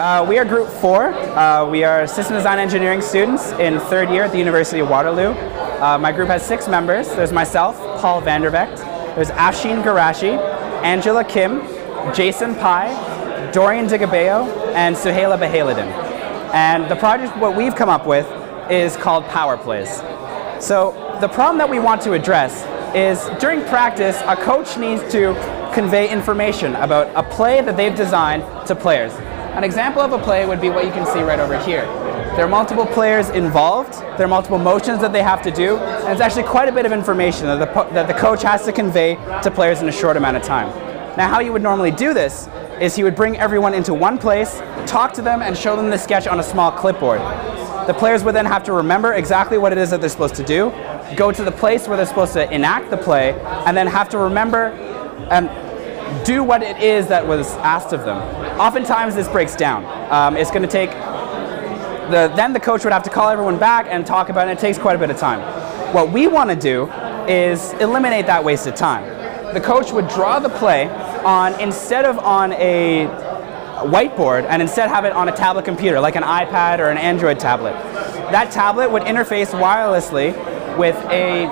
We are Group 4. We are System Design Engineering students in third year at the University of Waterloo. My group has 6 members. There's myself, Paul Vanderbecht. There's Afshin Garashi, Angela Kim, Jason Pai, Dorian Digabeo, and Suhaila Bahaladin. And the project, what we've come up with, is called Power Plays. So the problem that we want to address is during practice, a coach needs to convey information about a play that they've designed to players. An example of a play would be what you can see right over here. There are multiple players involved, there are multiple motions that they have to do, and it's actually quite a bit of information that the coach has to convey to players in a short amount of time. Now, how you would normally do this is he would bring everyone into one place, talk to them, and show them the sketch on a small clipboard. The players would then have to remember exactly what it is that they're supposed to do, go to the place where they're supposed to enact the play, and then have to remember and do what it is that was asked of them. Oftentimes this breaks down. It's going to take, then the coach would have to call everyone back and talk about it, and it takes quite a bit of time. What we want to do is eliminate that wasted time. The coach would draw the play instead of on a whiteboard, and instead have it on a tablet computer, like an iPad or an Android tablet. That tablet would interface wirelessly with a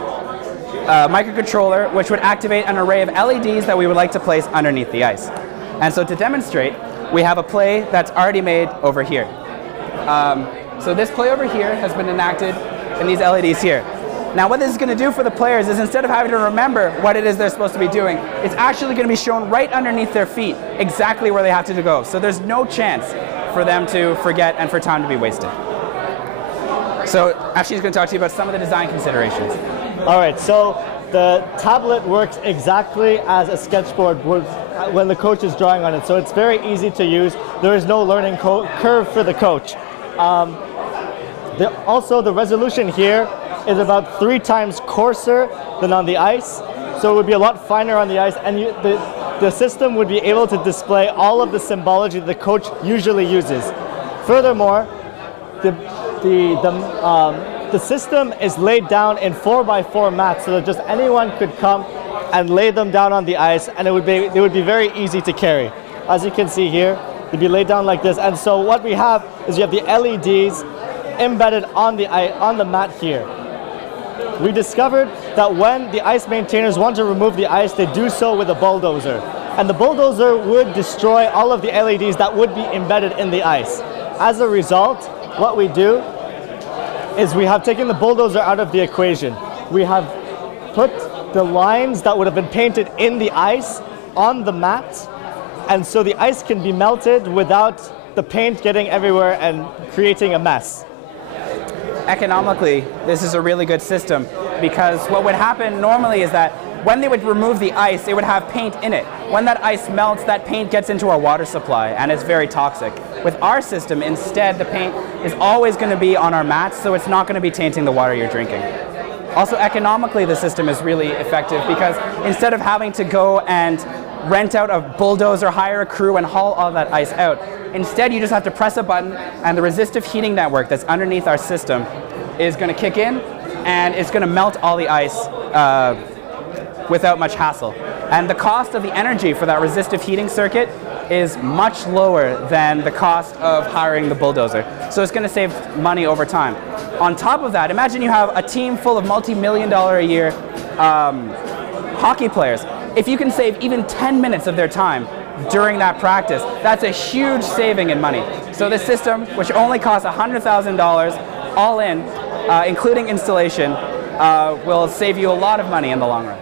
microcontroller, which would activate an array of LEDs that we would like to place underneath the ice. And so to demonstrate, we have a play that's already made over here. So this play over here has been enacted in these LEDs here. Now what this is going to do for the players is, instead of having to remember what it is they're supposed to be doing, it's actually going to be shown right underneath their feet exactly where they have to go. So there's no chance for them to forget and for time to be wasted. So Afshin's going to talk to you about some of the design considerations. All right, so the tablet works exactly as a sketchboard would when the coach is drawing on it. So it's very easy to use. There is no learning curve for the coach. Also, the resolution here is about 3 times coarser than on the ice. So it would be a lot finer on the ice, and the system would be able to display all of the symbology that the coach usually uses. Furthermore, the system is laid down in 4x4 mats, so that just anyone could come and lay them down on the ice, and they would be very easy to carry. As you can see here, they'd be laid down like this. And so what we have is you have the LEDs embedded on the mat here. We discovered that when the ice maintainers want to remove the ice, they do so with a bulldozer. And the bulldozer would destroy all of the LEDs that would be embedded in the ice. As a result, what we do is we have taken the bulldozer out of the equation. We have put the lines that would have been painted in the ice on the mat, and so the ice can be melted without the paint getting everywhere and creating a mess. Economically, this is a really good system, because what would happen normally is that when they would remove the ice, they would have paint in it. When that ice melts, that paint gets into our water supply, and it's very toxic. With our system, instead, the paint is always going to be on our mats, so it's not going to be tainting the water you're drinking. Also, economically, the system is really effective, because instead of having to go and rent out a bulldozer, hire a crew, and haul all that ice out, instead you just have to press a button, and the resistive heating network that's underneath our system is going to kick in, and it's going to melt all the ice without much hassle. And the cost of the energy for that resistive heating circuit is much lower than the cost of hiring the bulldozer. So it's going to save money over time. On top of that, imagine you have a team full of multi-million-dollar a year hockey players. If you can save even 10 minutes of their time during that practice, that's a huge saving in money. So this system, which only costs $100,000 all in, including installation, will save you a lot of money in the long run.